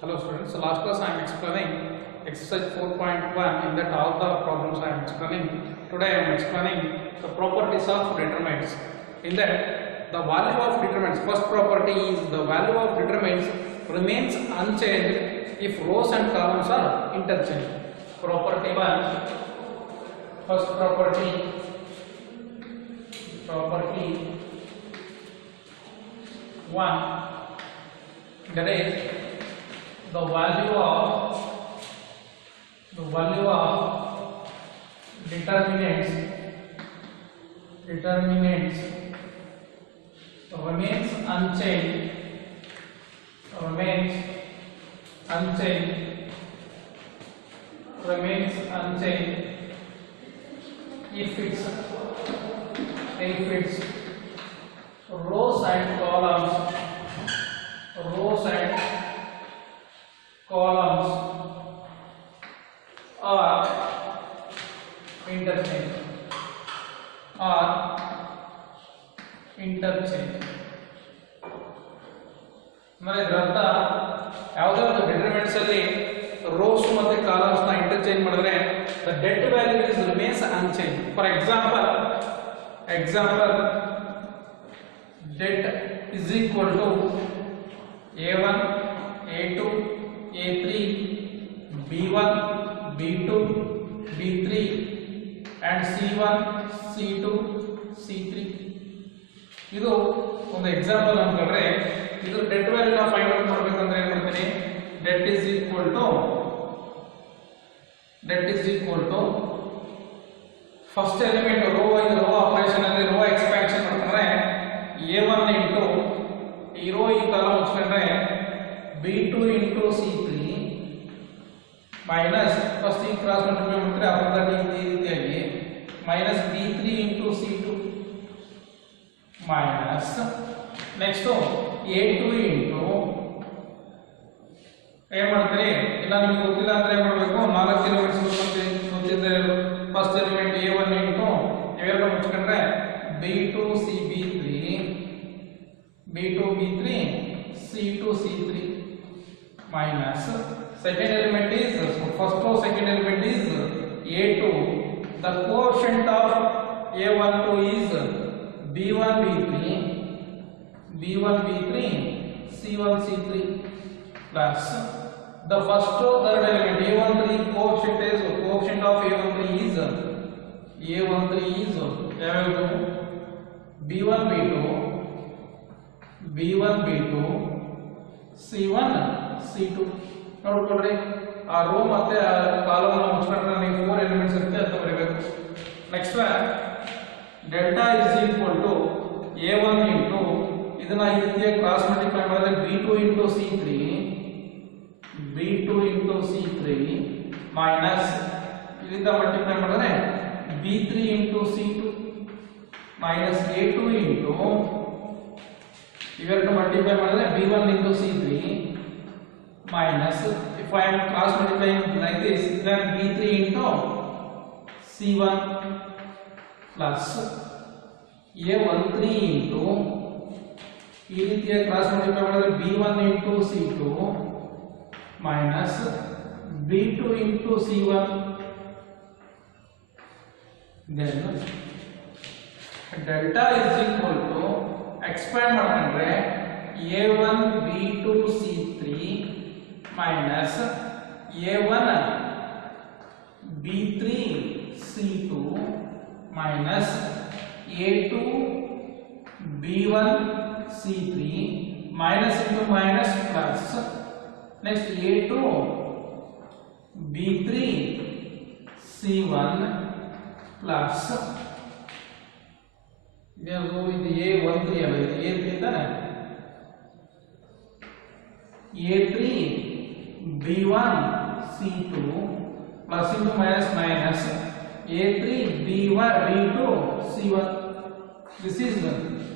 Hello students, so last class I am explaining exercise 4.1. In that all the problems I am explaining. Today I am explaining the properties of determinants. In that the value of determinants, first property is the value of determinants remains unchanged if rows and columns are interchanged. Property 1, first property 1, that is the value of determinants remains unchanged if its rows and columns are interchanged. ಅಂದರೆ ಇದರರ್ಥ ಯಾವುದೇ ಒಂದು determinants ಅಲ್ಲಿ rose ಮತ್ತೆ columns ನ interchange ಮಾಡಿದ್ರೆ the dead value is remains unchanged. For example debt is equal to a1 a2 a3 b1 b2 b3 and c1 c2 c3. ಇದು ಒಂದು ಎಕ್ಸಾಂಪಲ್ ಅನ್ಕೊಂಡ್ರೆ ಇದು ಡೆಟ್ ವ್ಯಾಲ್ಯೂ ನ ಫೈಂಡ್ ಔಟ್ ಮಾಡಬೇಕಂದ್ರೆ ಏನು ಮಾಡ್ತೀನಿ, det is equal to first element row operation ಅಲ್ಲಿ row expansion ಮಾಡ್ಕೊಂಡ್ರೆ a1 ಇಂಟು ಈ ರೋ ಈ ಕಾಲಮ್ ಮುಚ್ಕೊಂಡ್ರೆ b2 into c3 minus first ಈ ಕ್ರಾಸ್ ಮಲ್ಟಿಪ್ಲೈ ಮಾಡಿದ್ರೆ ಅಪೋಸಿಟ್ ಈ ರೀತಿಯಾಗಿ minus b3 into c2 minus next a2 into ಏನು ಮಾಡ್ತೀರಿ, ಇಲ್ಲ ನಿಮ್ಗೆ ಗೊತ್ತಿಲ್ಲ ಅಂದ್ರೆ ಏನು ಮಾಡಬೇಕು, 4 ಎಲಿಮೆಂಟ್ಸ್ ಗೊತ್ತಿದ್ದರೆ ಫಸ್ಟ್ ಎಲಿಮೆಂಟ್ a1 ಇಂಟು ಇವೆಲ್ಲ ಮುಚ್ಕೊಂಡ್ರೆ b2 b3 c2 c3 minus second element is first row second element is a2, the quotient of a12 is b1 b3 c1 c3 plus the first row third element a13 quotient of a13 is b1 b2 c1 c2 ನೋಡ್ಕೊಳ್ರಿ. ಆ rho ಮತ್ತೆ ಆ column ಅನ್ನು ಮುಚ್ಕೊಂಡ್ರೆ ನೀವು 4 elements ಇರುತ್ತೆ ಅಂತ ಬರೀಬೇಕು. Next delta is equal to a1 into ಇದನ್ನ ಈ ರೀತಿಯಾಗಿ ಕ್ರಾಸ್ ಮಲ್ಟಿಪ್ಲೈ ಮಾಡಿದ್ರೆ b2 ಇಂಟು c3 ಮೈನಸ್ ಇದರಿಂದ ಮಲ್ಟಿಪ್ಲೈ ಮಾಡಿದ್ರೆ b3 into c2 minus a2 into ಇವೆರಡು ಮಲ್ಟಿಪ್ಲೈ ಮಾಡಿದ್ರೆ b1 into c3 minus if I am cross multiplying like this then b3 into c1 plus a13 into ಈ ರೀತಿಯ cross multiply ಮಾಡಿದ್ರೆ b1 into c2 minus b2 into c1 then delta is equal to expand ಮಾಡ್ಕೊಂಡ್ರೆ a1 b2 c3 minus a1 b3 c2 minus a2 b1 c3 minus into minus plus next a2 b3 c1 plus ಇದು a13 ಆಗಿದೆ, a3 ತಾನೆ a3 b1 c2 plus into minus minus a3 b1 b2 c1. This is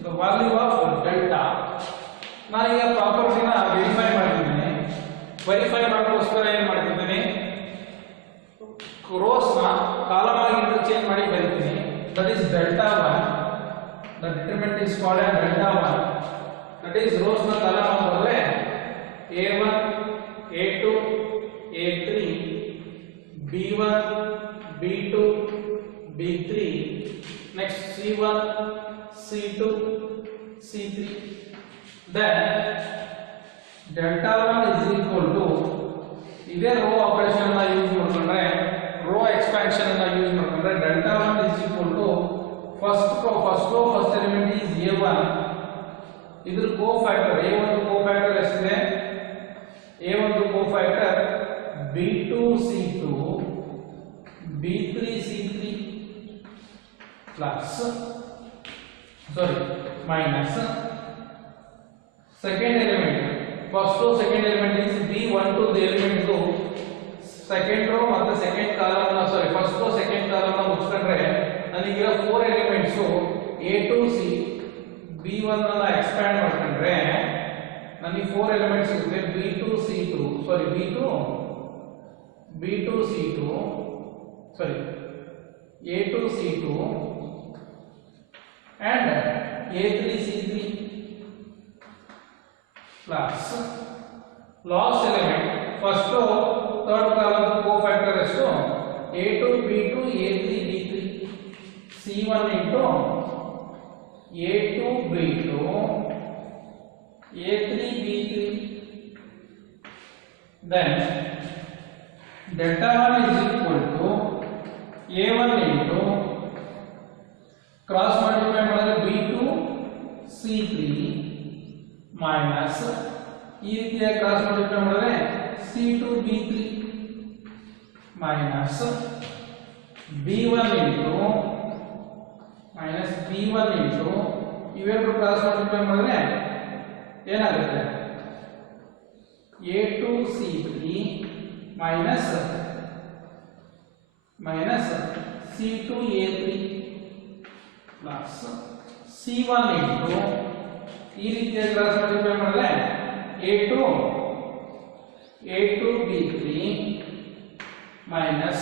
the value of delta. ನಾನು ಈಗ ಪ್ರಾಪರ್ಟಿನ verify ಮಾಡಿದ್ದೀನಿ. Verify ಮಾಡೋಕ್ಕೋಸ್ಕರ ಏನು ಮಾಡ್ತಿದ್ದೀನಿ, rose ನ ಕಾಲಮ್ ಆಗಿ ಇಂಟರ್ಚೇಂಜ್ ಮಾಡಿ ಬರೀತೀನಿ. That is delta 1. The determinant is called as delta 1. That is rows na column bardre a1 A2, A3, B1, B2, B3, next C1, C2, C3. Then delta 1 is equal to ಇದೇ rho operation ಅನ್ನ use ಮಾಡ್ಕೊಂಡ್ರೆ rho expansion ಅನ್ನ use ಮಾಡ್ಕೊಂಡ್ರೆ delta 1 is equal to first element is A1. ಇದ್ರ cofactor A1 cofactor ಎಷ್ಟಿದೆ? A1 cofactor B2 C2 B3 C3 plus minus second element. First row second element is B1 to the element to second row ಮತ್ತು second column ನ first row second column ನ ಮುಚ್ಚಿಕೊಂಡ್ರೆ ನನಗೆ 4 elements A to C B1 ಅನ್ನ expand ಮಾಡ್ಕೊಂಡ್ರೆ ನನಗೆ 4 elements ಸಿಗುತ್ತೆ B2 C2 A2 C2 and A3 C3 plus last element first row third column cofactor ಎಷ್ಟು A2 B2 A3 B3 C1 into A2 B2 A3 B3. Then delta 1 is equal to A1 into cross multiply ಮಾಡಿದ್ರೆ B2 C3 minus ಈ ರೀತಿಯ cross multiply ಮಾಡಿದ್ರೆ C2 B3 minus B1 into ಇವೆರಡು cross multiply ಮಾಡಿದ್ರೆ ಏನಾಗುತ್ತೆ A2 C3 minus C2 A3 plus C1 into ಈ ರೀತಿಯ cross multiply ಮಾಡಿದ್ರೆ A2 B3 minus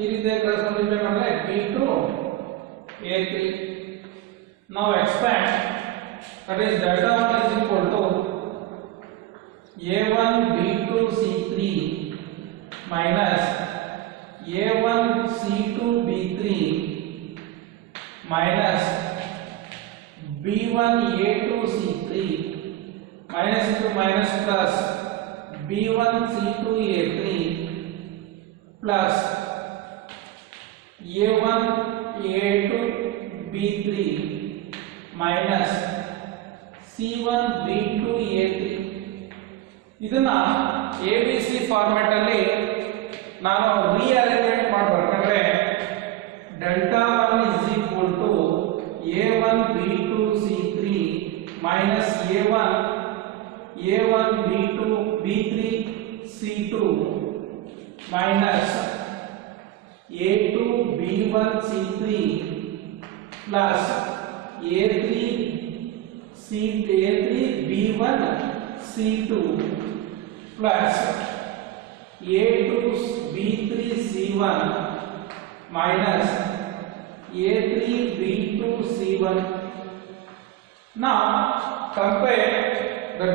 ಈ ರೀತಿಯ ಕ್ರಾಸ್ ಮಲ್ಟಿಪ್ಲೈ ಮಾಡಿದ್ರೆ B2 A3. Now expand, that is delta 1 is equal to A1 B2 C3 minus A1 C2 B3 minus B1 A2 C3 minus into minus plus B1 C2 A3 plus A1 A2 B3 minus C1 B2 A3. ಇದನ್ನ ABC format ಅಲ್ಲಿ ನಾನು rearrangement ಮಾಡಿ ಬರ್ಕೊಂಡ್ರೆ delta 1 is equal to A1 B2 C3 minus A1 B2 B3 C2 minus A2 B1 C3 plus A3 B1 C2 plus A2 B3 C1 minus A3 B2 C1. Now compare the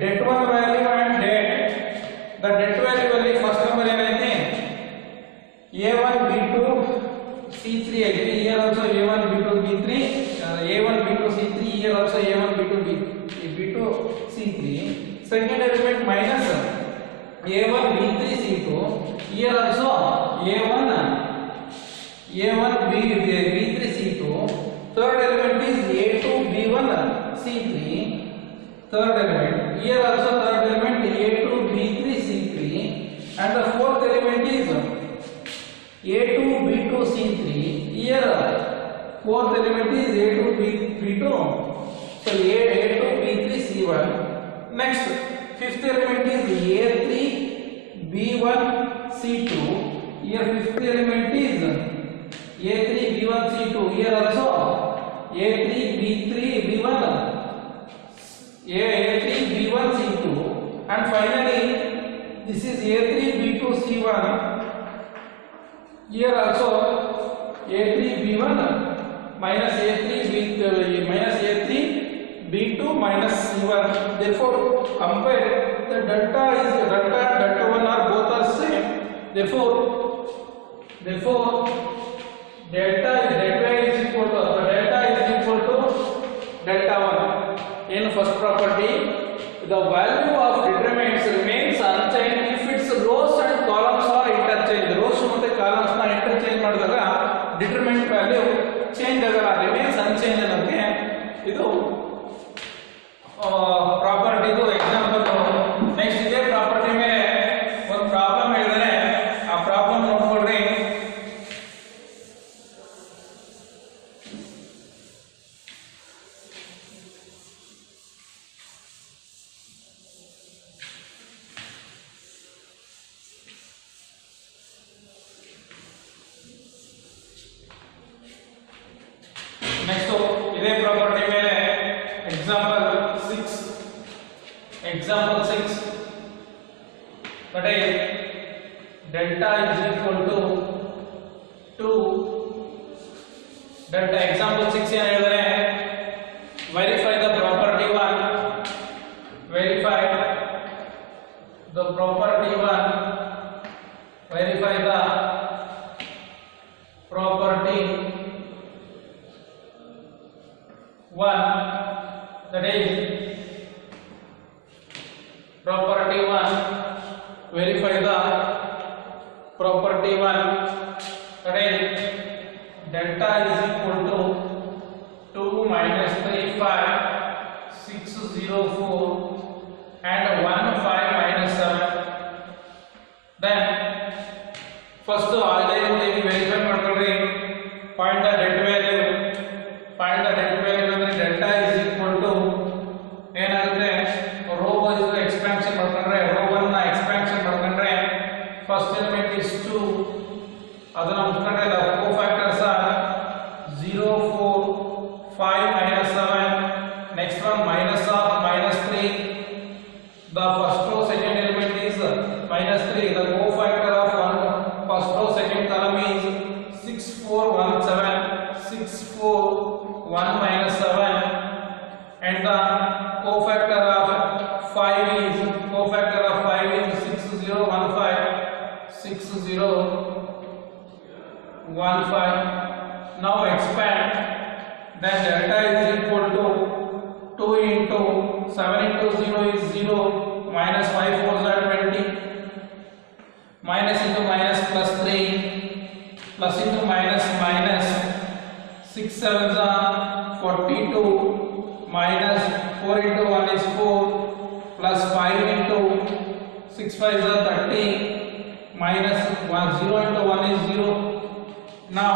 det 1 value and the det value value first number ಏನಾಯ್ತು A1 B2 C3 ಐತಿ, here also A1 B2 B3 A1 B2 C3, here also A1 B2 B2 C3. Second element minus A1 B3 C2, here also A1 B3 C2. Third element is A2 B1 C3. Third element, here also third element A2 B3 C3, and the fourth element is A2 B2 C3. Here fourth element is A2 B2. So A2 B3 C1. Next fifth element is A3 B1 C2. Here fifth element is A3 B1 C2. Here also A3 B3 B1 A3 B1 C2, and finally this is A3 B2 C1. Here also A3 B1 minus A3 B2 minus C1. Therefore compare the delta therefore delta is equal to delta 1. In first property, the value of determinants remains unchanged if its rows and columns are interchanged. Rows ಮತ್ತೆ columns ನ interchange ಮಾಡಿದಾಗ determinant value change ಆಗಲ್ಲ, remains unchanged ಅನ್ನೋದಕ್ಕೆ ಇದು property ಇದು example. Next ಇದೇ property ಮೇಲೆ ಒಂದು ಪ್ರಾಬ್ಲಮ್ ಹೇಳಿದರೆ ಆ ಪ್ರಾಬ್ಲಮ್ ನೋಡ್ಕೊಳ್ರಿ. ನೆಕ್ಸ್ಟ್ ಇದೇ ಪ್ರಾಪರ್ಟಿ ಮೇಲೆ example 6 that is delta is equal to 2 delta example 6 ಏನು ಹೇಳಿದರೆ verify the property 1 verify the property 1 verify the property 1 that is property 1 verify the property 1 that is delta is equal to 2 minus 3 5 6 0 4 and 1 5 minus 7. Then first already verify ಮಾಡ್ಕೊಳ್ಳಿ. find the delta value ಅಂದ್ರೆ delta is equal to ಏನಾಗುತ್ತೆ rho wise expansion ಮಾಡ್ಕೊಂಡ್ರೆ rho 1 ನ expansion ಮಾಡ್ಕೊಂಡ್ರೆ first element is 2 ಅದನ್ನ ಮುಚ್ಕೊಂಡ್ರೆ the cofactors R 0 4 5 minus 7. next one minus of minus 3. the first row second element is minus 3. the cofactor of one first row second column is 6 4 1 7 6 4 1 minus 7 and the cofactor of 5 is 6 0 1 5 6 0 1 5. now expand, then delta is equal to 2 into 7 into 0 is 0 minus 5 4s are 20 minus into minus plus 3 plus into minus minus 6 7s are 42 minus 4 into 1 is 4 plus 5 into 6 5s are 30 minus 1 0 into 1 is 0. now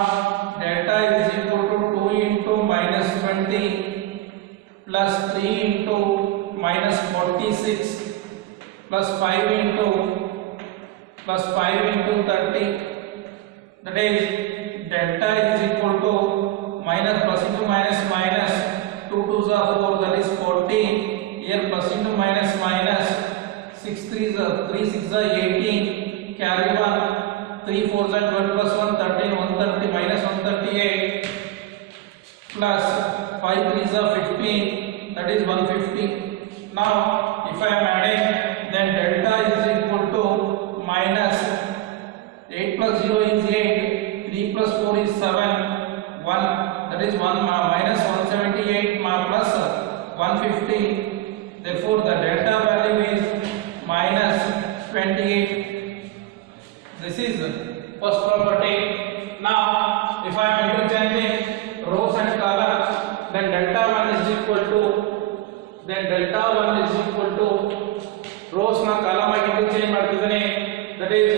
delta is equal to 2 into minus 20 plus 3 into minus 46 plus 5 into 30. that is delta is equal to minus plus into minus minus 2 2s are 4 that is 40. here plus into minus minus 6 3s are 3 6s are 18 carry 1 3 4s are 12 plus 1 13 130 minus 138 plus 5 3s are 15 that is 150. now if I am adding then delta is equal to minus 8 plus 0 is 8 3 plus 4 is 7 1 that is 1 minus 178 plus 150. therefore the delta value is minus 28. this is first property. now if I am interchanging rows and columns then delta 1 is equal to rows na column ಆಗಿ interchange ಮಾಡ್ತಿದ್ದೇನೆ. that is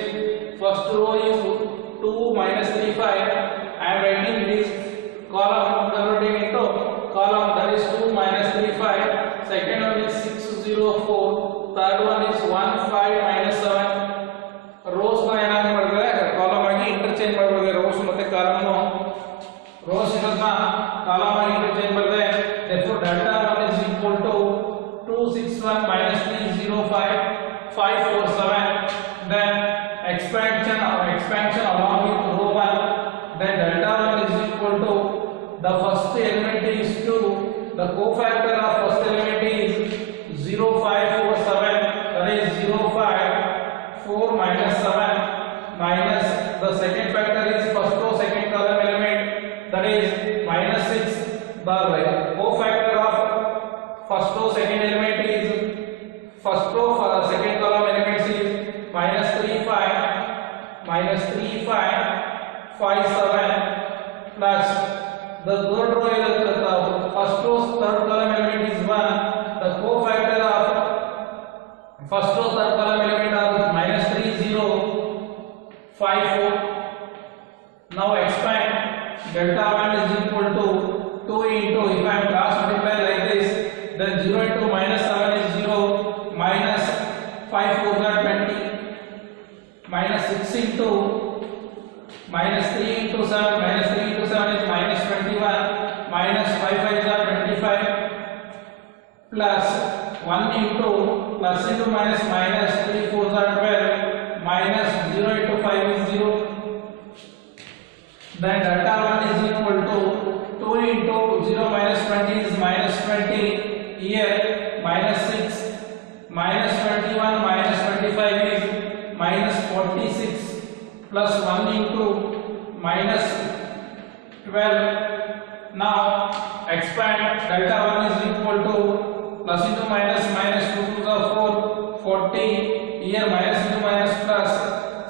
first row is 2 minus 3 5. I am writing this column converting into column, that is 2 minus 3 5. second one is 6 0 4. third one is 1 5 minus 7. rows na ಏನಾಗಿ ಮಾಡಿದ್ರೆ column ಆಗಿ interchange ಮಾಡಬಹುದು. rows ಮತ್ತೆ column rows ಇರೋದನ್ನ column ಆಗಿ interchange ಮಾಡಿದ್ರೆ therefore delta 1 is equal to 2 6 1 minus 3 0 5 5 4 7. then expansion along with row 1, then delta 1 is equal to the first element is 2, the cofactor of first element is 0 5 4 7, that is 0 5 4 minus 7. first row for the second column elements is minus 3 5 minus 3 5 5 7 plus the third row is the first row's third column element is 1. The cofactor of first row third column element are minus 3 0 5 4. Now expand delta 1 is equal to 2 into, if I am cross multiply like this, then 0 into minus 7 is 0, minus 5 4 are 20, minus 6 into minus 3 into 7, minus 3 into 7 is minus 21, minus 5 5 are 25, plus 1 into plus into minus minus 3 4 are 12, minus 0 into 5 is 0. Then delta 1 is equal to 2 into 0 minus 20 is minus 20, here minus 6, minus 21 minus 25 is minus 46, plus 1 into minus 12. Now expand delta 1 is equal to plus into minus minus 2 to the 4 40, here minus into minus plus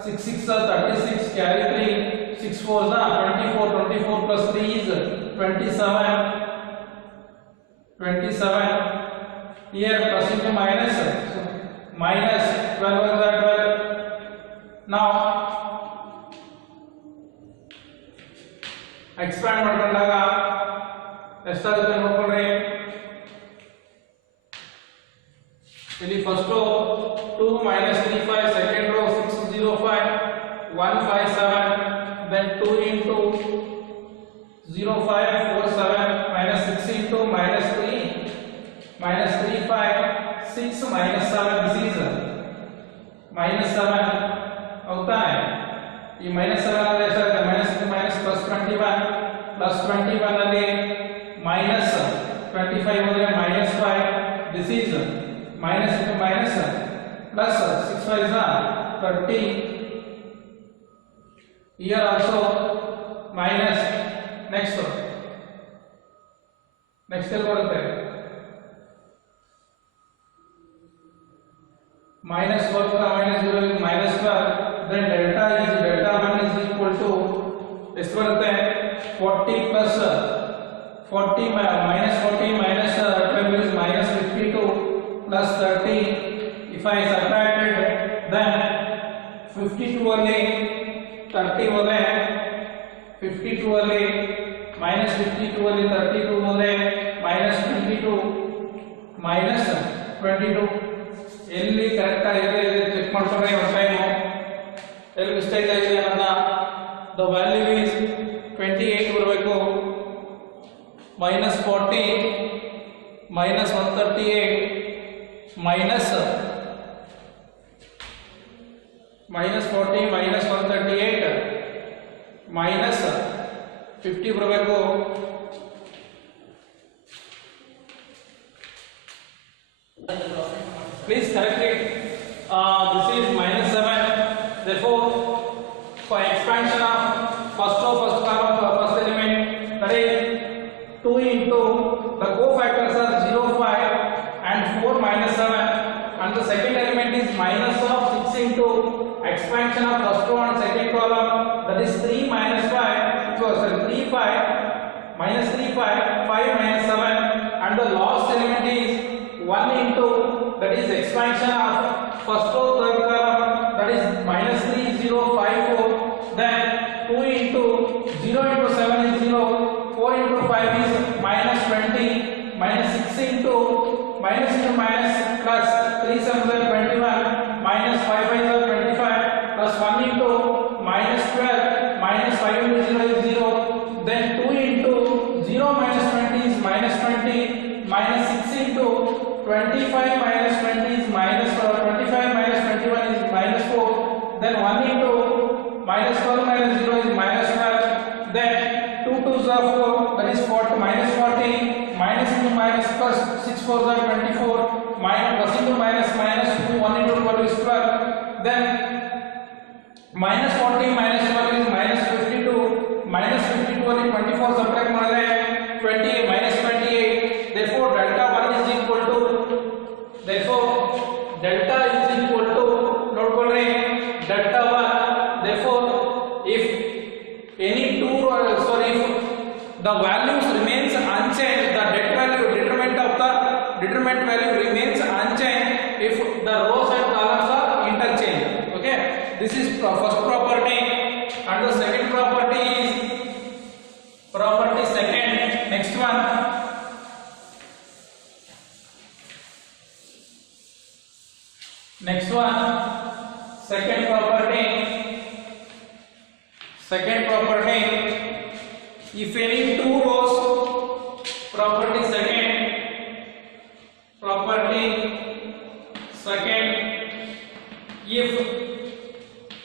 6 6 are 36, carry 3, 6 4 are 24, 24 plus 3 is 27, 27, here plus into minus minus 12 is 12. Now expand ಮಾಡ್ಕೊಂಡಾಗ ಎಷ್ಟಾಗುತ್ತೆ ನೋಡ್ಕೊಳ್ಳಿ. ಇಲ್ಲಿ first row 2 minus 3 5, second row 6 0 5 1 5 7, then 2 into 0 5 4 7 minus 6 into minus 3 5 6 minus 7, this is minus 7 होता है. ये minus 7 आ जाता है minus into minus plus 21 ಅಲ್ಲಿ minus 25 हो जाए minus 5, this is minus into minus plus 6 5 is 30, here also minus. Next ಬರುತ್ತೆ minus 1 minus 0 is minus 12, then delta 1 is equal to ಎಷ್ಟು ಬರುತ್ತೆ 40 plus 40 minus 40 minus 12 is minus 52 plus 30. If I subtracted, then 52 ಅಲ್ಲಿ 30 ಹೋದೆ, 52 ಅಲ್ಲಿ minus 52 ಅಲ್ಲಿ 32 ಹೋದೆ, minus 22 minus 22. ಎಲ್ಲಿ correct ಆಗಿದೆ ಚೆಕ್ ಮಾಡ್ಕೊಂಡ್ರೆ ಒಂದು ಟೈಮ್ ಎಲ್ಲಿ ಮಿಸ್ಟೇಕ್ ಆಗಿದೆ ಅನ್ನೋದನ್ನ. ದ ವ್ಯಾಲ್ಯೂ ಈಸ್ 28 ಬರಬೇಕು, minus 40 minus 138 minus 40 minus 138 minus 50 ಬರಬೇಕು. Please correct it. This is minus 7. Therefore, for expansion of first row first column first element, that is 2 into the cofactors are 0 5 and 4 minus 7, and the second element is minus of 6 into expansion of first row and second column, that is 3 minus 5, so 3 5 minus 3 5 5 minus 7, and the last element is 1 into, that is expansion of first row third column, that is minus 3 0 5 4, then 2 into 0 into 7 is 0, 4 into 5 is minus 20, minus 6 into minus plus 3 7 is 21, minus 5 5 is 25, plus 1 into minus 12, minus 5 into 0 is 0, then 2 into 0 minus 20 is minus 20, minus 6 into 25 minus 20 is minus 25 minus 21 is minus 4, then 1 into minus 12 minus 0 is minus 12, then 2 2s are 4, that is 40 minus 40, minus into minus plus 6 4s are 24, minus plus into minus minus 2, 1 into 12 is 12, then minus 40 minus 12 is minus 52, minus 52 ಅಲ್ಲಿ 24 subtract ಮಾಡಿದ್ರೆ 20 minus 28, therefore delta 1 is equal to, therefore delta This is first property, and the second property is property second. Next one. Next one. Second property. Second property. If any two rows, property second. Property second. If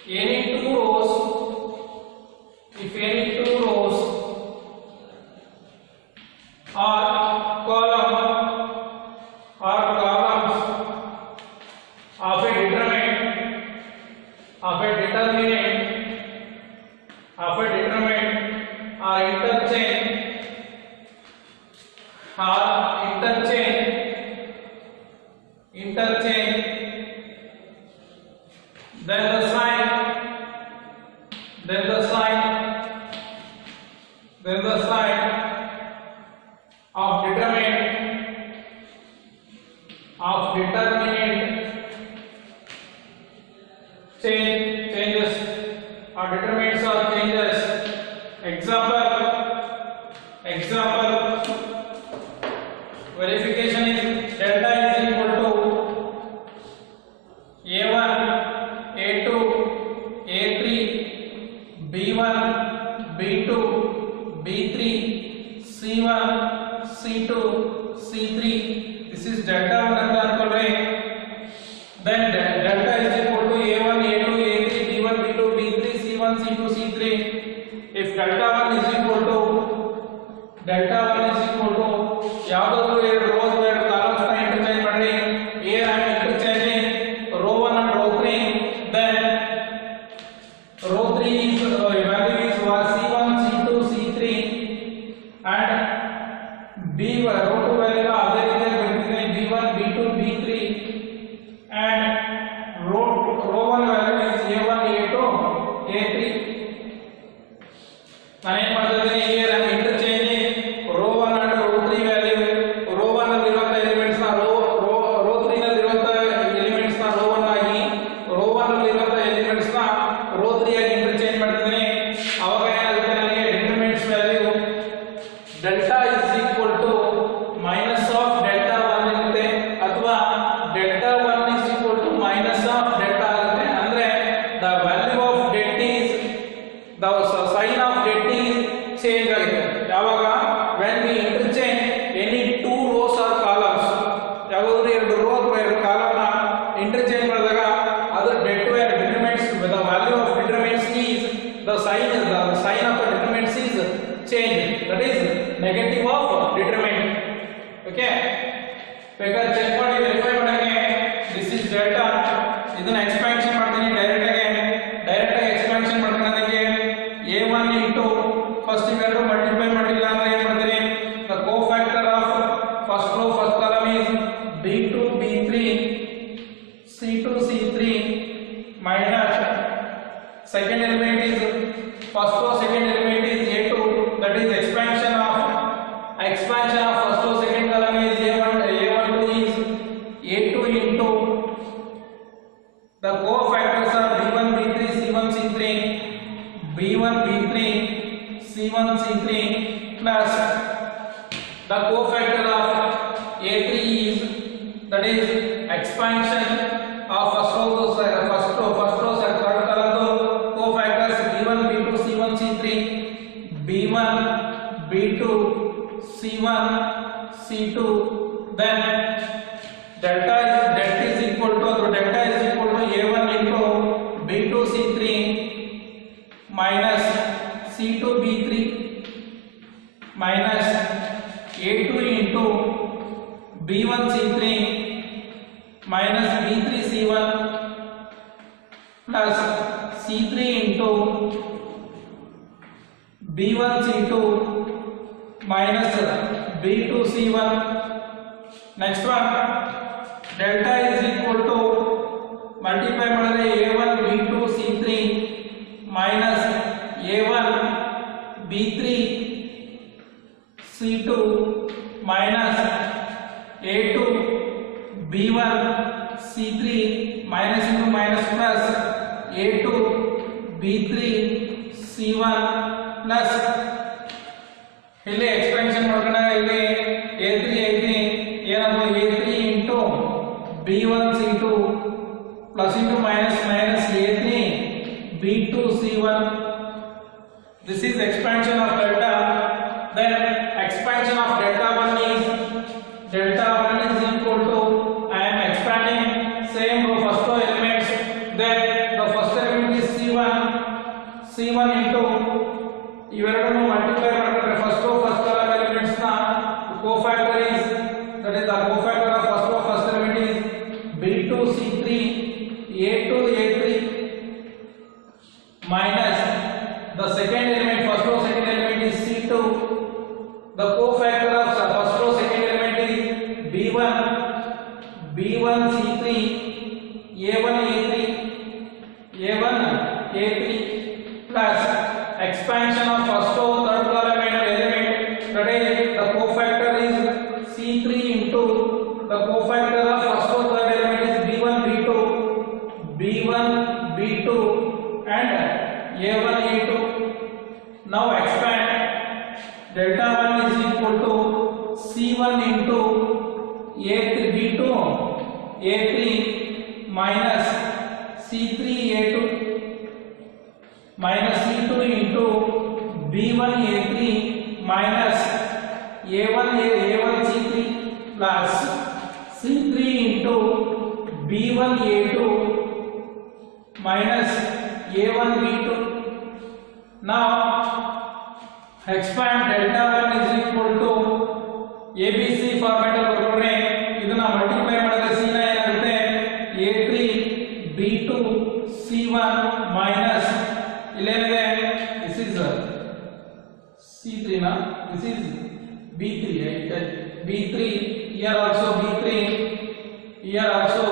any two rows, if any two rows are columns of a determinant are interchange, then the sign of determinant changes, or determinants of changes. Example, verification is delta is equal to A1, A2, A3, B1, B2, B3, C1, C2, C3. This is delta 1 ಅಂತ ಅನ್ಕೊಳ್ಳಿ. Then delta is equal to A1, A2, A3, B1, B2, B3, C1, C2, C3. If delta 1 is equal to ಯಾವುದಾದ್ರು ಎರಡು rose ಎರಡು columns ನ interchange ಮಾಡಿ. Here I am interchanging row 1 and row 3. Then row 3 is value is C1, C2, C3, and B1 row 2 value ಅದೇ ರೀತಿ ಬರ್ತಿದೆ B1, B2, B3, and row 1 value is A1, A2, A3. ನಾನು ಏನು ಮಾಡ್ತಿದ್ದೀನಿ, here I am interchanging row 1 and row 3 value. row 1 ಅಲ್ಲಿ ಇರುವಂತ elements ನ row 3 ನಲ್ಲಿ ಇರುವಂತ ಎಲಿಮೆಂಟ್ಸ್ ನ row 1 ಆಗಿ, row 1 ಅಲ್ಲಿ ಇರುವಂತ ಎಲಿಮೆಂಟ್ಸ್ ನ row 3 ಆಗಿ ಇಂಟರ್ಚೇಂಜ್ ಮಾಡ್ತಿದ್ದೀನಿ. ಅವಾಗ ಏನಾಗುತ್ತೆ, ನನಗೆ determinants value delta is equal to minus of delta 1 ಇರುತ್ತೆ, ಅಥವಾ delta 1 is equal to minus of delta ಆಗುತ್ತೆ. ಅಂದ್ರೆ the value of det is the sign of det is change ಆಗುತ್ತೆ. ಯಾವಾಗ when we interchange any two rows or columns, ಯಾವಾಗಲೂ ಎರಡು rho ಅಥವಾ ಎರಡು ಕಾಲಮ್ ನ ಇಂಟರ್ಚೇಂಜ್ ಮಾಡಿದಾಗ ಅದರ det where determinants the value of determinants is the sign of the determinants is change, that is negative of determinant. Okay, ಬೇಕಾದ್ರೆ check ಮಾಡಿ verify ಮಾಡಕ್ಕೆ. this is delta. ಇದನ್ನ ಎಕ್ಸ್ಪಾನ್ಷನ್ ಮಾಡ್ತೀನಿ ಡೈರೆಕ್ಟ್ ಆಗಿ ಎಕ್ಸ್ಪಾನ್ಷನ್ ಮಾಡ್ತೀನಿ. ನನಗೆ A1 into ಫಸ್ಟ್ ಇವೆರಡು multiply ಮಾಡಿಲ್ಲ ಅಂದ್ರೆ ಏನು ಮಾಡ್ತೀನಿ, the cofactor of first row first column is B2, B3, C2, C3 minus second element is first row second element is A2, that is expansion of first row second column is A1 is A2 into the cofactors are B1, B3, C1, C3, B1, B3, C1, C3 plus the cofactor of A3 is, that is expansion of first row third column cofactors B1, B2, C1, C3, B1, B2, C1, C2. Then delta is equal to A1 into B2, C3 minus C2, B3 minus A2 into B1, C3 minus B3, C1 plus C3 into B1, C2 minus B2, C1. Next one, delta is equal to multiply ಮಾಡಿದ್ರೆ A1, B2, C3 minus A1, B3, C2 minus A2, B1, C3 minus into minus plus a2 b3 c1 plus ಇಲ್ಲಿ expansion ನೋಡೋಣ ಇಲ್ಲಿ a3 ಐತಿ ಏನದು a3 into b1 c2 plus into minus minus a3 b2 c1. This is expansion of delta. Then expansion of delta 1 is equal to I am expanding same row first row elements. Then the first element is c1 into ಇವೆರಡನ್ನು multiply ಮಾಡಿದ್ರೆ first row first column elements na cofactor is, that is the cofactor of first row first element is b2 c3 a2 a3 minus the second element first row second element is c2, the cofactor of first row second element is b1 c3 a1 a3 plus expansion of first row third column element, that is the cofactor is c3 into the cofactor of first row third element is b1 b2 and a1 a2. Now expand delta 1 is equal to c1 into a3 b2 a3 minus c3 a2 minus c2 into b1 a3 minus a1 c3 plus c3 into b1 a2 minus a1 b2. Now expand delta 1 is equal to abc format ಅಲ್ಲಿ ಬರೋಣ. ಇದನ್ನ multiply ಮಾಡಿದ್ರೆ c ನ ಏನಾಗುತ್ತೆ a3 b2 c1 minus ಇಲ್ಲೇನಿದೆ this is c3 na, this is b3 right, b3 here also b3 here also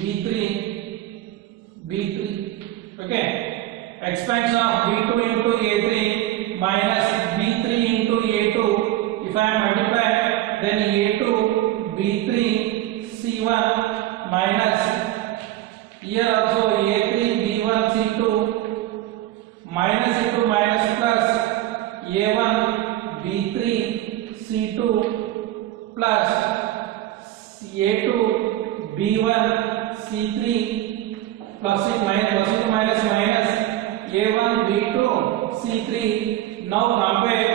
b3 okay. Expansion of b2 into a3 minus b3 into a2, if I multiply then a2 b3 c1 minus here also a3 b1 c2 minus into minus plus a1 b3 c2 plus a2 b1 c3 plus it minus minus a1 b2 c3. Now compare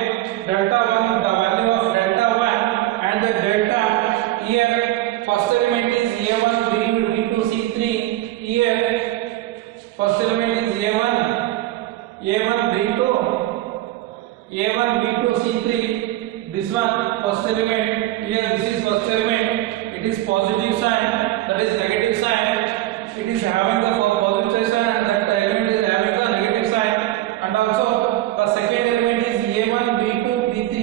delta 1, the value of delta 1 and the delta here. First element is a1 b2 c3, here first element is a1 b2 c3. This one first element, here this is first element, it is positive sign, that is negative sign, it is having the positive sign and that element is having the negative sign. And also the second element is a1 b2 b3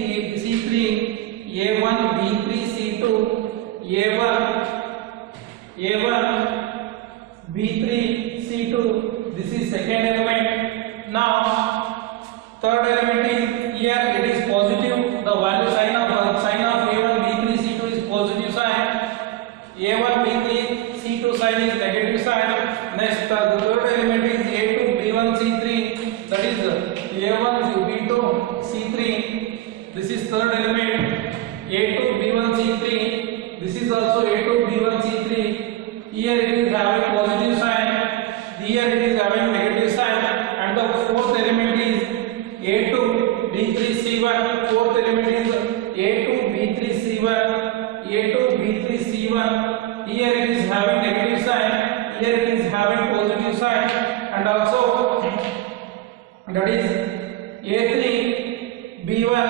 c3, a1 b3 c2, a1 b3 c2. This is second element. Now third element is here, it is positive, the value sign of a1 b3 c2 is positive sign, a1 b3 c2 sign is negative sign. Next the third element is a2 b1 c3, that is a1 b2 c3. This is third element, a2 b1 c3. This is also a2 b1 c3. Here it is having positive sign, here it is having negative sign. And the fourth element is a2 b3 c1. Fourth element is a2 b3 c1, a2 b3 c1. Here it is having negative sign, here it is having positive sign. And also that is a3 b1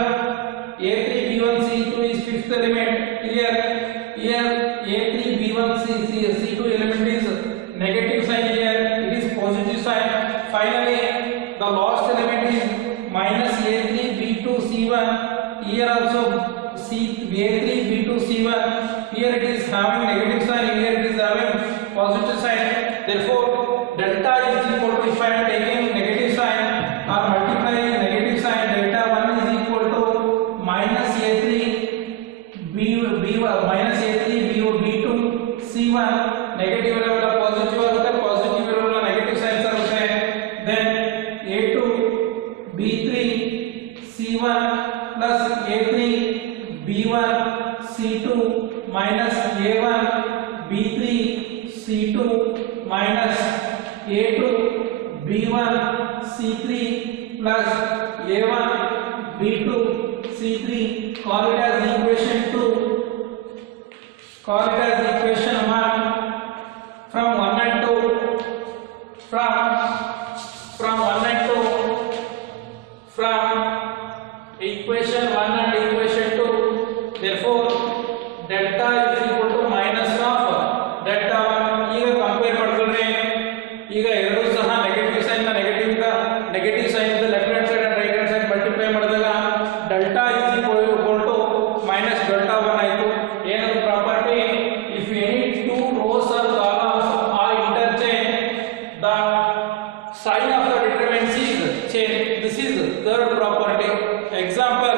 c2 is fifth element. Here a3 b1 c2 element is negative sign, here it is positive sign. Finally the last element is minus a3 b2 c1. Here also a3 b2 c1, here it is having negative sign, here it is having positive sign. Therefore delta is equal to, if I am taking negative sign or multiplying negative sign, delta 1 is equal to minus a3 b2 c1. Negative positive positive C2 minus A2 B1 C3 plus A1 B2 C3. Call it as equation 2. Call it as equation 1. From 1 and 2. From 1 and 2. From equation 1 and equation 2. Therefore, delta is equal to minus of delta 1. ಈಗ compare ಮಾಡ್ಕೊಂಡ್ರೆ ಈಗ ಎರಡು ಸಹ negative sign ನ negative sign ಇಂದ left hand side and right hand side multiply ಮಾಡಿದಾಗ delta is equal to minus delta 1 ಆಯಿತು. ಏನದು property? If any two rows or columns are interchange the sign of the determinants is change. This is third property. Example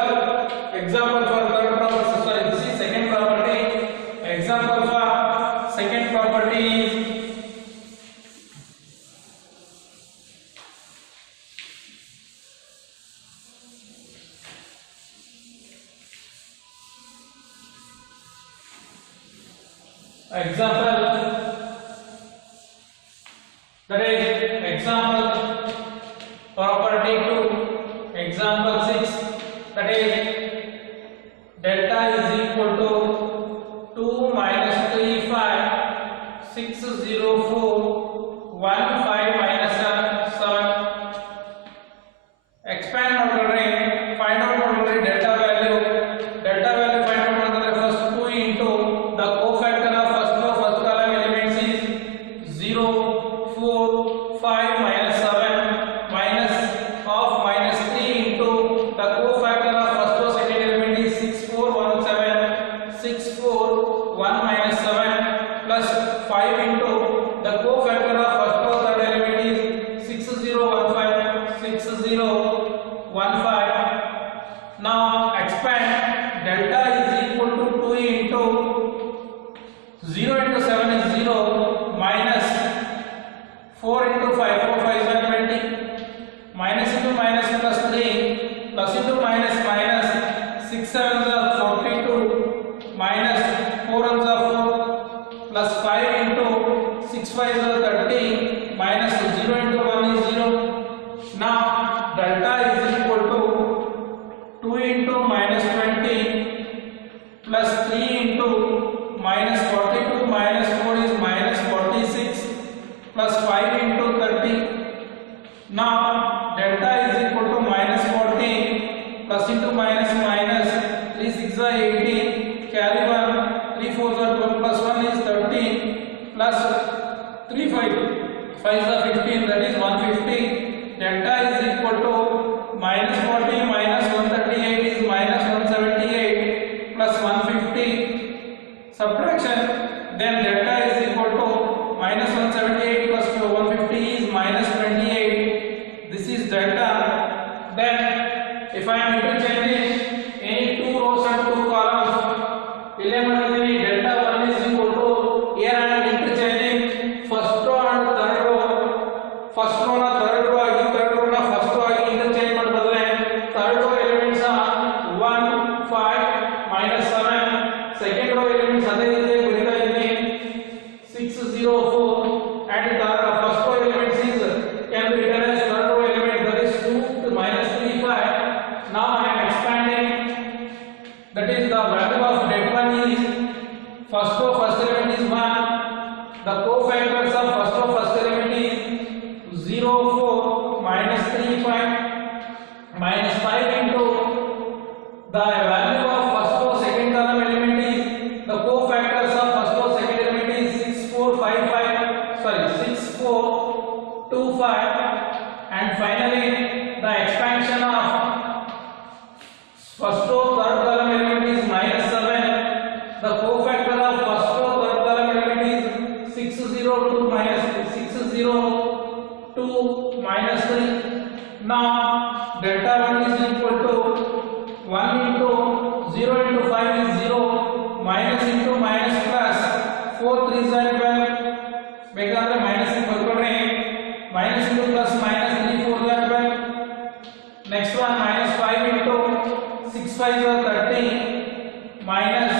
for third property. Sorry, this is second property. Example for second property is example. That is example property 2. Example 6. That is delta is equal to 2 minus 3 5 6 0 4 1 5 minus 7. Expand ಮಾಡಿದ್ರೆ find out ಮಾಡಿದ್ರೆ delta value find out ಮಾಡಿದ್ರೆ first 2 into the cofactor of first column elements is 0 4 5 minus 7 minus of minus 3 into the cofactor of first or second element is 6 4 1 7 6 4 1 minus 7 plus 5 into the cofactor of first or third element is 6 0 1 5 6 0 1 5. Now expand. Delta is equal to 2 into 0 into 7 is 0 minus 4 into 5 4 5 is 20 minus into minus plus 3 plus into minus minus 6 7 is 42 minus 4 is 4 plus 5 into 6 5 is 30 minus 0 into 1 is 0. Now delta is equal to 2 into minus 20 plus 3 into minus 42 minus 4 is minus 46 plus 5 into 30. Now delta is equal to minus 40 plus into minus minus 3 6 are 18 carry 1 3 4 are 12 plus 1 is 13 plus 3 5 5 are 15 that is 150. Delta is equal to minus 40 minus 138 is minus 178 plus 150. Subtraction, then delta is equal to minus 178 plus 150 is minus 28. This is delta. Then if I am interchanging any two rows and two columns, delta 1 is equal to, here I am interchanging first row and third row. First row na third row agi, third row na first row agi interchange madbadle. Third row elements are 1 5 minus 7. Second row elements adhe rite barita idini 6 0 4 and the first row elements is can be written as third row element, that is 2 minus 3 5. Now I am expanding, that is the value of that one is first row first element is 1, the cofactors of first row first element is 0 4 minus 3 5 minus 5 into the value of first row second column element is the cofactors of first row second element is 6 4 5 5 sorry 6 4 2 5 and finally the expansion of first row third column element is minus 7, the cofactor of first row third column element is 6 0 2 minus 6 0 2 minus 3. Now delta 1 is equal to 1 into 0 into 5 is 0 minus into minus plus 4 3 are 12 ಬೇಕಂದ್ರೆ minus ಬರ್ಕೊಂಡ್ರೆ minus into plus minus 3 4 are 12. Next one minus 5 into 6 5 are 30 minus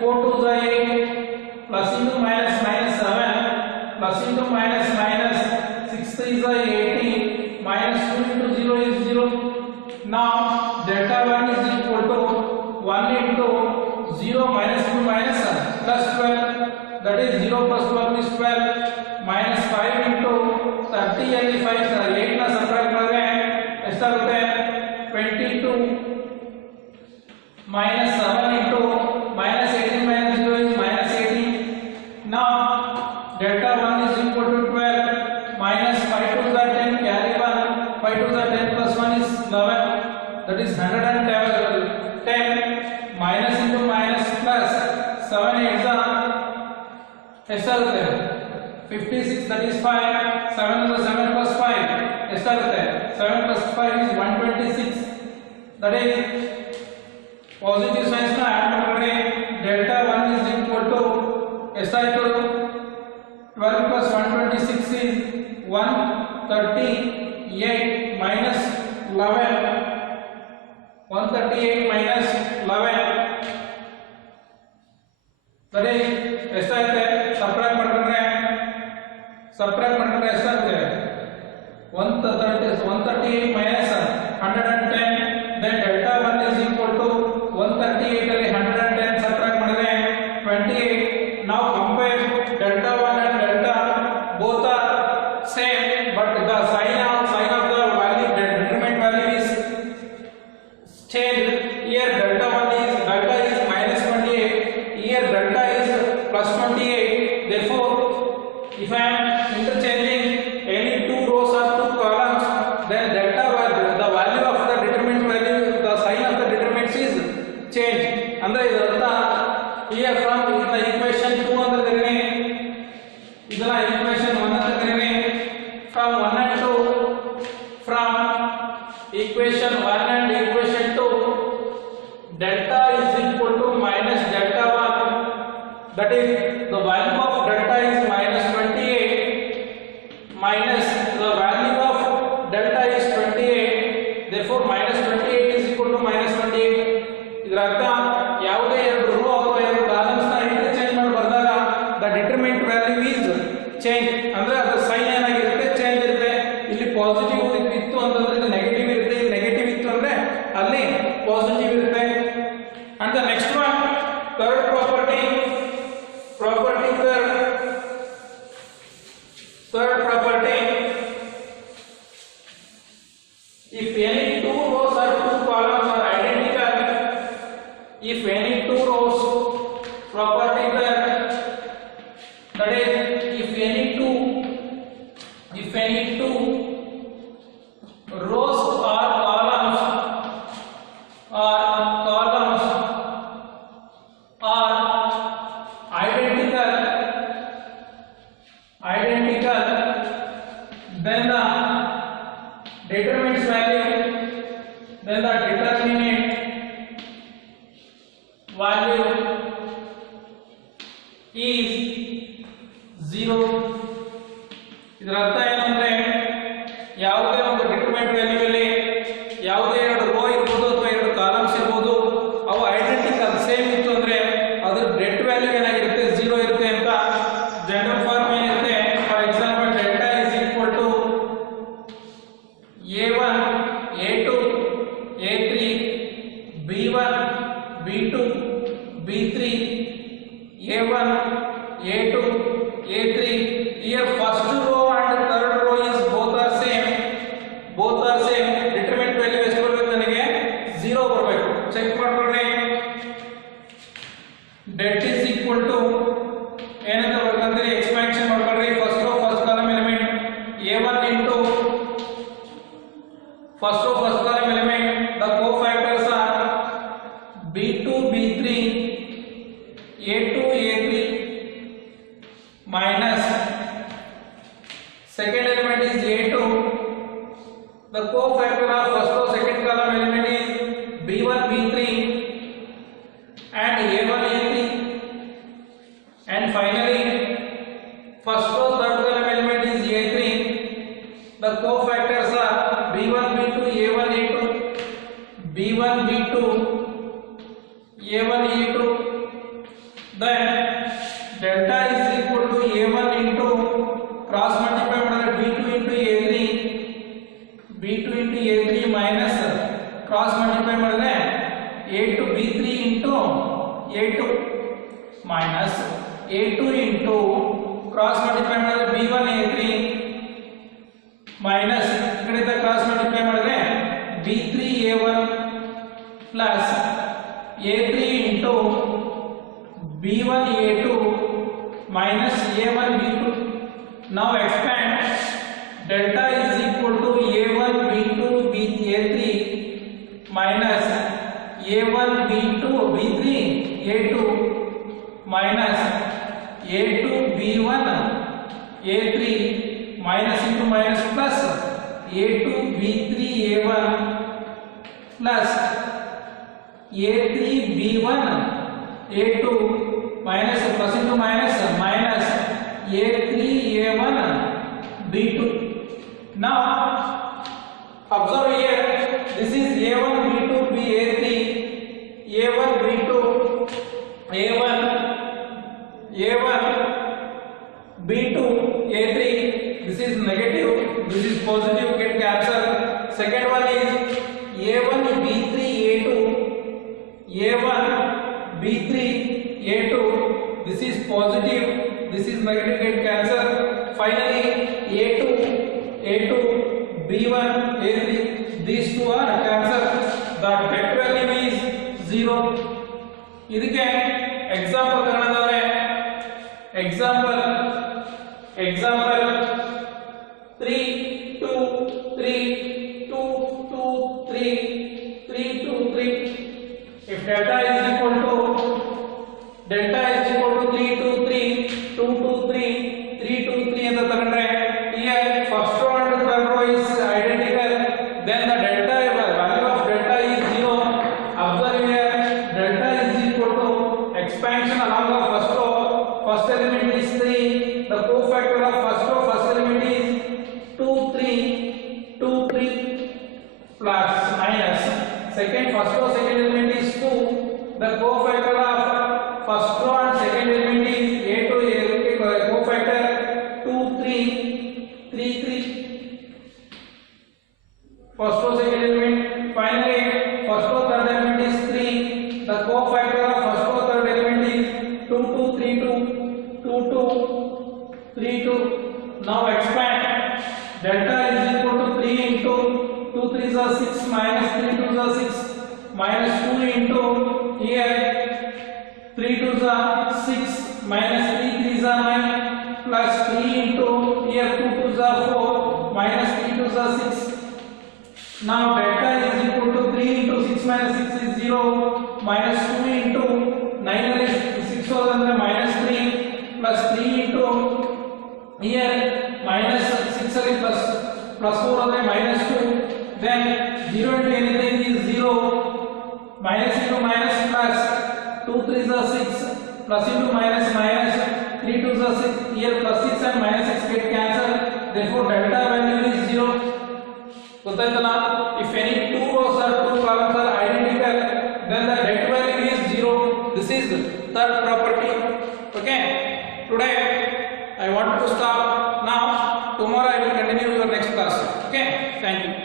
4 2 are 8 plus into minus minus 7 plus into minus minus 6 3 is 18 minus 2 into 0 is 0. Now delta 1 is equal to 1 into 0 minus 2 minus plus 12, that is 0 plus 12 is 12 minus 5 into 30 and 5 8 na subtract ಮಾಡಿದ್ರೆ ಎಷ್ಟಾಗುತ್ತೆ 22 minus 7 into minus 18 minus 0 is minus 18. Now delta 1 is equal to 12 minus 5 to the 10 carry 1, 5 to the 10 plus 1 is 11, that is 110 minus into minus plus 7 8 ಎಷ್ಟಾಗುತ್ತೆ 56, that is 5, 7 into 7 plus 5 ಎಷ್ಟಾಗುತ್ತೆ 7 plus 5 is 126, that is positive signs na add ಮಾಡಿದ್ರೆ delta 1 is equal to ಎಷ್ಟಾಯ್ತು 12 plus 126 is 138 minus 11, 138 minus 11, that is ಎಷ್ಟಾಯ್ತು subtract ಮಾಡಿದ್ರೆ ಎಷ್ಟಾಗುತ್ತೆ 138 minus 110, then delta 1 is equal to 138 ಅಲ್ಲಿ 110 subtract ಮಾಡಿದ್ರೆ 28. Now compare delta 1 and delta, both are same, but the sign of the value, the determinant value is changed. Here delta is minus 28, here delta is plus 28. Therefore if I am interchanging any two rows or two columns, then delta value, the value of the determinant value, the sign of the determinants is changed. ಅಂದ್ರೆ ಇದರರ್ಥ here from the equation 2 ಅಂತ ಕರೀನಿ, ಇದನ್ನ equation 1 ಅಂತ ಕರೀನಿ. From 1 and 2, from equation 1 and equation 2, delta is equal to minus delta 1, that is the value of delta is minus 28 minus the value of delta is 28, therefore minus 28 is equal to minus 28. ಇದರ ಅರ್ಥ ಯಾವುದೇ ಎರಡು rho ಅಥವಾ ಎರಡು columns ನ interchange ಮಾಡಿ ಬರೆದಾಗ the determinant value is change, ಅಂದ್ರೆ ಅದರ ಸೈನ್ ಏನಾಗಿರುತ್ತೆ ಚೇಂಜ್ ಇರುತ್ತೆ. ಇಲ್ಲಿ ಪಾಸಿಟಿವ್ ಇತ್ತು ಅಂತಂದ್ರೆ ಇದು ನೆಗೆಟಿವ್ ಇರುತ್ತೆ, ಇಲ್ಲಿ ನೆಗೆಟಿವ್ ಇತ್ತು ಅಂದ್ರೆ ಅಲ್ಲಿ ಪಾಸಿಟಿವ್ ಇರುತ್ತೆ. And the next one, third property third property, if any two rows or two columns are identical, if any two rows, property third, that is if any two rows or columns are identical, then the determinant value is 0. ಇದರ ಅರ್ಥ ಏನಂದ್ರೆ ಯಾವುದೇ ಒಂದು determinant value ಅಲ್ಲಿ ಯಾವುದೇ ಎರಡು rho ಇರಬಹುದು ಅಥವಾ ಎರಡು ಕಾಲಮ್ಸ್ ಇರಬಹುದು, ಅವು ಐಡೆಂಟಿಕಲ್ ಸೇಮ್ ಇತ್ತು ಅಂದ್ರೆ ಅದರ ಡೆಟ್ ವ್ಯಾಲ್ಯೂ ಏನಾಗಿರುತ್ತೆ 0 ಇರುತ್ತೆ ಅಂತ ಜನರಲ್ ಫಾರ್ಮ್ ಏನಿರುತ್ತೆ. For example delta is equal to a1 a2 a3 b1 b2 b3 a1 a2 a3. Here first row and third row is both are same, determinant value ಎಷ್ಟು ಬರಬೇಕು ನನಗೆ 0 ಬರಬೇಕು. Check ಮಾಡ್ಕೊಳ್ಳಿ. det is equal to ಏನಂತ ಬರಕಂದ್ರೆ expansion ಮಾಡ್ಕೊಳ್ಳಿ. First row first column element a1 into first row first column element, the cofactors are b2 b3 a2 a3 minus second element is a2, the cofactor of first row second column element is b1 b3 and a1 a3, and finally first row third column element is a3, the cofactors are b1 b2 a1 a2 b1 b2 a1 a2. Then delta is equal to a1 into into a2 minus a2 into cross multiply ಮಾಡಿದ್ರೆ b1 a3 minus ಈ ಕಡೆಯಿಂದ cross multiply ಮಾಡಿದ್ರೆ b3 a1 plus a3 into b1 a2 minus a1 b2. Now expand. Delta is equal to a1 b2 a3 minus a1 b2 b3 a2 minus a2 b1 a3 minus into minus plus a2 b3 a1 plus a3 b1 a2 minus plus into minus minus a3 a1 b2. Now observe here, this is a1 b2 b3 a1 b2 a1 a1 b2 a3. This is negative, this is positive, get cancel. Second one is a1 b3 a2 a1 b3 a2. This is positive, this is negative, get cancel. Finally a2 b1 a3. These two are cancel. The debt value is 0. ಇದಕ್ಕೆ example ತಗೊಳ್ಳೋದಾದ್ರೆ example 3 2 3 2 2 3 3 2 3. If delta is equal to 3 2 3 2 2 3 3 2 3 ಅಂತ ತಗೊಂಡ್ರೆ here first row and third row is identical, then the delta value of delta is 0. Observe here, delta is equal to expansion along the first row. First element is 3, the cofactor of first row first element is 2 3 2 3 plus minus second first row second element is 2, the cofactor of first row and second element is a2 cofactor 2 3 3 3. First row second element. Finally first row third element is 3, the cofactor of first row third element is 2 2 3 2 2 2 3 2. Now expand. Delta is equal to 3 into 2 3s are 6 minus 3 2s are 6 minus 2 into here 3 2s are 6 minus 3 3s are 9 plus 3 into here 2 2s are 4 minus 3 2s are 6. Now delta is equal to 3 into 6 minus 6 is 0 minus 2 into 9 is 6 was under minus 3 plus 3 into here minus 6 is plus 4 under minus 2, then 0 into anything is 0 minus into minus plus 2 3s are 6 plus into minus minus 3 2s are 6. Here plus 6 and minus 6 get cancelled, therefore delta value is 0. If any two rows or two columns are identical, then the debt value is 0. This is third property. Okay. Today I want to stop. Now tomorrow I will continue your next class. Okay. Thank you.